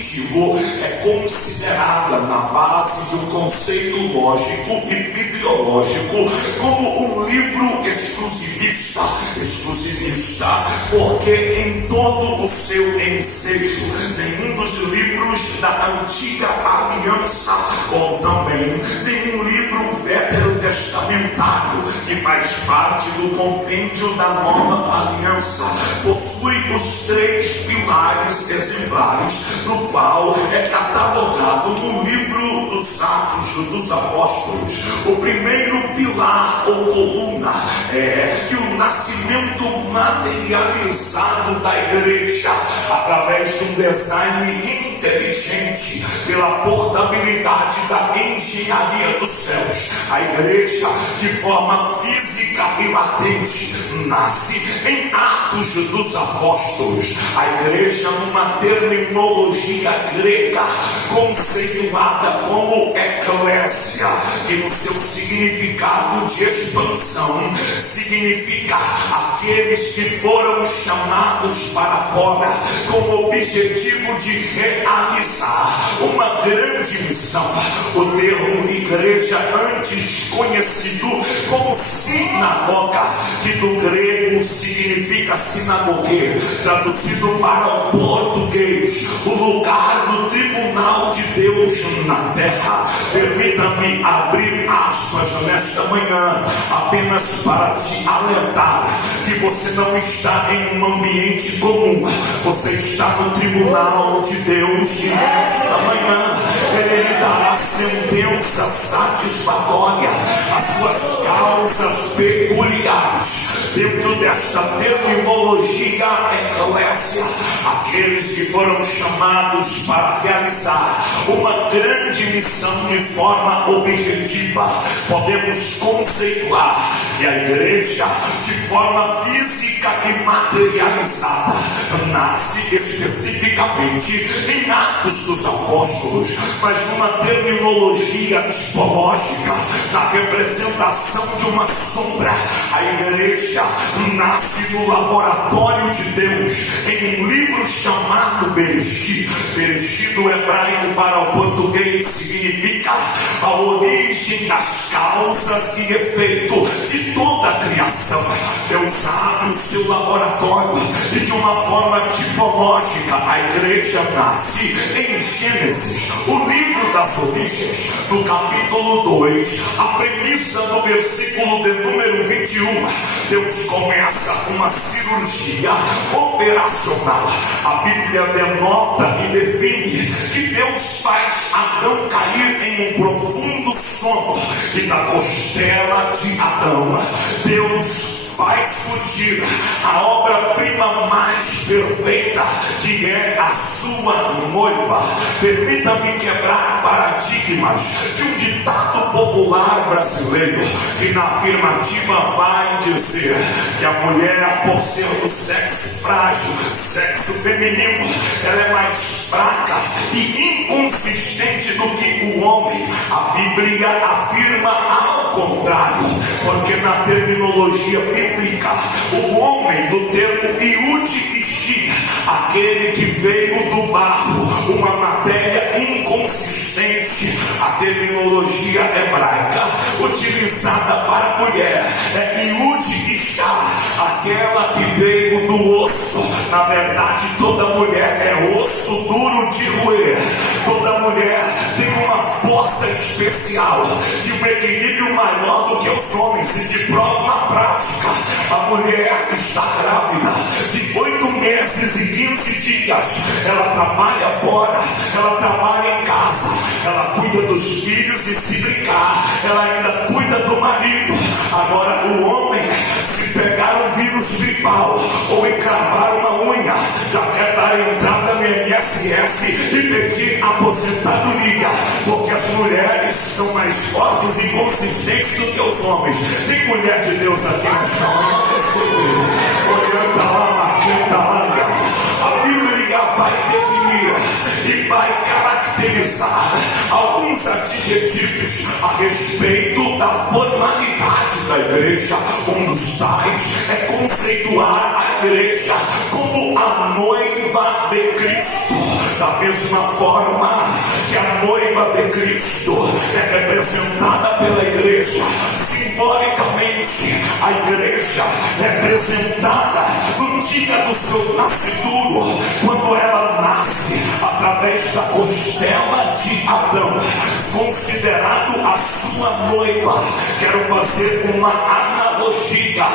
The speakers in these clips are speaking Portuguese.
definitivo é considerada na base de um conceito lógico e bibliológico como um livro exclusivista, porque em todo o seu ensejo, nenhum dos livros da antiga aliança, como também nenhum livro veterotestamentário que faz parte do compêndio da nova aliança possui os 3 pilares exemplares, no qual é catalogado no livro dos Atos dos Apóstolos. O primeiro pilar ou coluna é que o nascimento materializado da igreja, através de um design inteligente, pela portabilidade da engenharia dos céus, a igreja, de forma física e latente, nasce em Atos dos Apóstolos. A igreja, numa terminologia grega conceituada como eclésia, que no seu significado de expansão significa aqueles que foram chamados para fora com o objetivo de realizar uma grande missão. O termo igreja, antes conhecido como sinagoga, que do grego significa sinagogue, traduzido para o português, o lugar do tribunal de Deus na terra. Permita-me abrir aspas nesta manhã, apenas para te alertar que você não está em um ambiente comum, você está no tribunal de Deus, e nesta manhã Ele lhe dará sentença satisfatória às suas causas peculiares. Dentro desta terminologia eclésia, aqueles que foram chamados para realizar uma grande missão de forma objetiva, podemos conceituar que a igreja, de forma física e materializada, nasce especificamente em Atos dos Apóstolos, mas numa terminologia tipológica, na representação de uma sombra. A igreja nasce no laboratório de Deus, em um livro chamado Bereshit. Bereshit, do hebraico para o português, significa a origem das causas e efeito de toda a criação. Deus abre o seu laboratório e, de uma forma tipológica, a igreja nasce em Gênesis, o livro das origens, no capítulo 2, a premissa do versículo de número 21. Deus começa uma cirurgia operacional. A Bíblia denota e define que Deus faz Adão cair em um profundo sono, e da costela de Adão Deus vai surgir a obra-prima mais perfeita, que é a sua noiva. Permita-me quebrar paradigmas de um ditado popular brasileiro, que na afirmativa vai dizer que a mulher, por ser do sexo frágil, sexo feminino, ela é mais fraca e inconsistente do que o homem. A Bíblia afirma ao contrário, porque na terminologia bíblica, o homem, do termo Iud Ishi, aquele que veio do barro, uma matéria inconsistente. A terminologia hebraica utilizada para a mulher é Iud Ishá, aquela que veio do osso. Na verdade, toda mulher é osso duro de roer. Toda mulher tem uma força especial, de um equilíbrio maior do que os homens, e de prova na prática. A mulher está grávida de 8 meses e 15 dias. Ela trabalha fora, ela trabalha em casa, ela cuida dos filhos, e se brincar, ela ainda cuida do marido. Agora, o homem, se pegar um vírus gripal ou encravar uma unha, já quer dar entrada no INSS e pedir aposentadoria, porque as mulheres são mais fortes e consistentes do que os homens. Tem mulher de Deus aqui nesta manhã? A Bíblia vai definir e vai caracterizar caracterizar alguns adjetivos a respeito da formalidade da igreja. Um dos tais é conceituar a igreja como a noiva de Cristo, da mesma forma que a noiva de Cristo é representada pela igreja. Simbolicamente, a igreja é representada no dia do seu nascituro, quando ela nasce através da costela de Adão, considerado a sua noiva. Quero fazer uma analogia,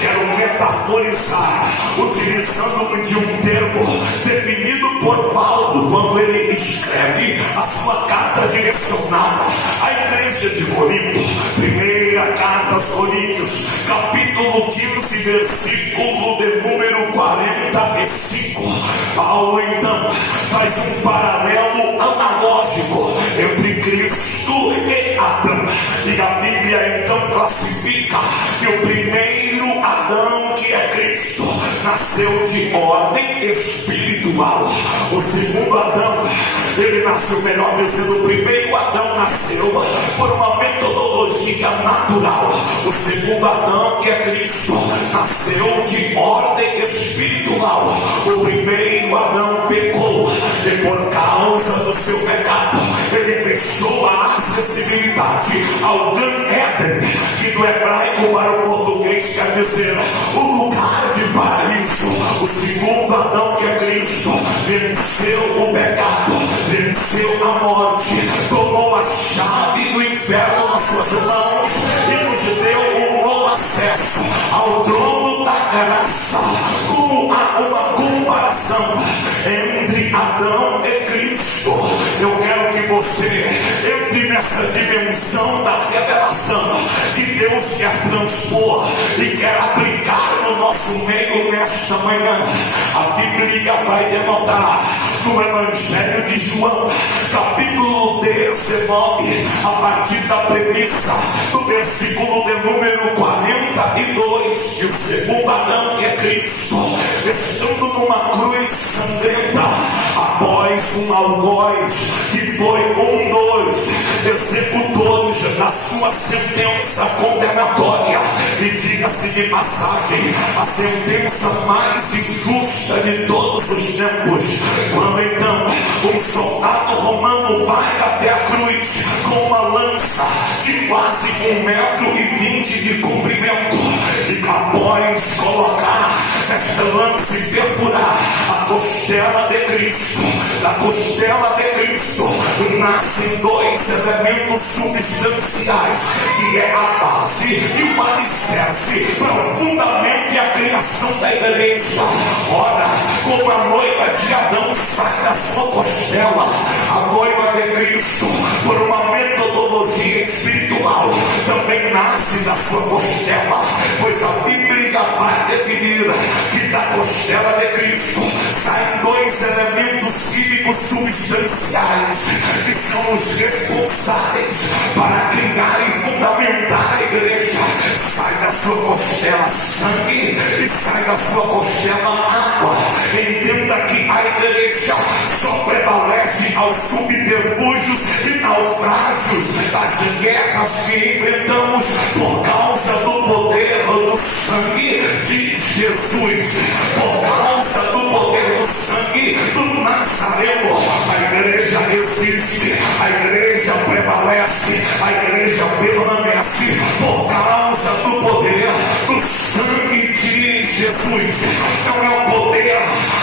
quero metaforizar, utilizando de um termo definido por Paulo quando ele escreve a sua carta direcionada à igreja de Corinto. Primeira carta aos Coríntios, capítulo 15, versículo de número 45. Paulo então faz um paralelo analógico entre Cristo e Adão, e a Bíblia então classifica que o primeiro Adão, que é Cristo, nasceu de ordem espiritual. O segundo Adão, ele nasceu, melhor dizendo, o primeiro Adão nasceu por uma metodologia natural. O segundo Adão, que é Cristo, nasceu de ordem espiritual. O primeiro Adão pecou, e por causa do seu pecado ele fechou a acessibilidade ao Gan Eden, que do hebraico para o português quer dizer o lugar de paraíso. O segundo Adão, que é Cristo, venceu o pecado, venceu a morte, tomou a chave do inferno nas suas mãos e nos deu um novo acesso ao trono da graça. Como há uma comparação entre Adão e Cristo, eu quero que você entre nessa dimensão da revelação que Deus quer transpor e quer aplicar no nosso meio nesta manhã. A Bíblia vai denotar no Evangelho de João, capítulo 19, a partir da premissa do versículo de número 42, que o segundo Adão, que é Cristo, estando numa cruz sangrenta, após um algoz, que foi um dos executores da sua sentença condenatória, e diga-se de passagem, a sentença mais injusta de todos os tempos, quando então um soldado romano vai até a cruz com uma lança de quase 1,20 m de comprimento, e após colocar esta lança e perfurar a costela de Cristo, da costela de Cristo nascem dois elementos substanciais, que é a base e o alicerce para o fundamento e a criação da igreja. Ora, como a noiva de Adão sai da sua costela, a noiva de Cristo, por uma metodologia espiritual, também nasce da sua costela, pois a Bíblia vai definir que da costela de Cristo saem dois elementos químicos substanciais, que são os responsáveis para criar e fundamentar a igreja. Sai da sua costela sangue e sai da sua costela água. Entenda que a igreja só prevalece aos subterfúgios e naufrágios das guerras que enfrentamos por causa do poder do sangue de Jesus, por causa do poder do sangue do Nazareno. A igreja existe, a igreja prevalece, a igreja permanece por causa do poder do sangue de Jesus. Não é o poder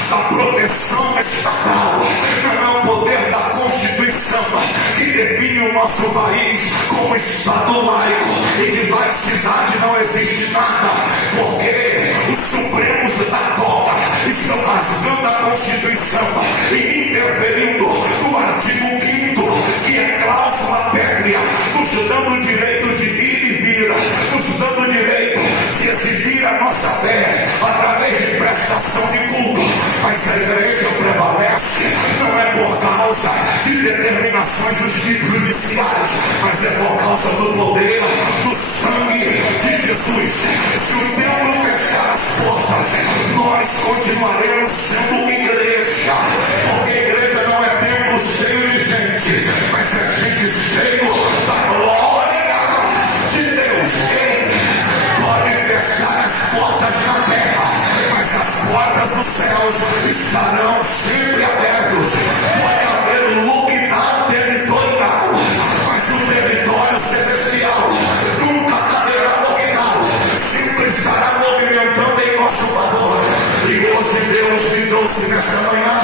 da proteção estatal, não é o poder da Constituição que define o nosso país como Estado laico, e de laicidade não existe nada, porque os Supremos da toga estão rasgando a Constituição e interferindo no artigo 5º, que é cláusula pétrea, nos dando o direito de ir e vir, nos dando o direito de exibir a nossa fé através de prestação de culto. Mas a igreja prevalece, não é por causa de determinações judiciais, mas é por causa do poder do sangue de Jesus. Se o templo fechar as portas, nós continuaremos sendo igreja, porque a igreja não é templo cheio de gente, que hoje Deus me trouxe nesta manhã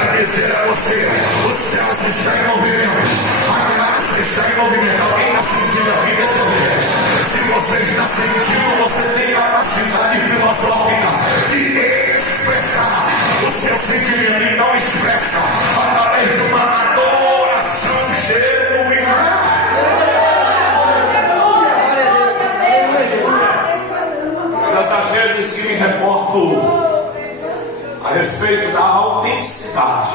para dizer a você: os céus estão em movimento, a graça está em movimento. Alguém está sentindo aqui nesse momento? Se você está sentindo, você tem capacidade filosófica de expressar o seu sentimento. Então expressa através de uma adoração genuína. Nessas vezes que me reporto a respeito da autenticidade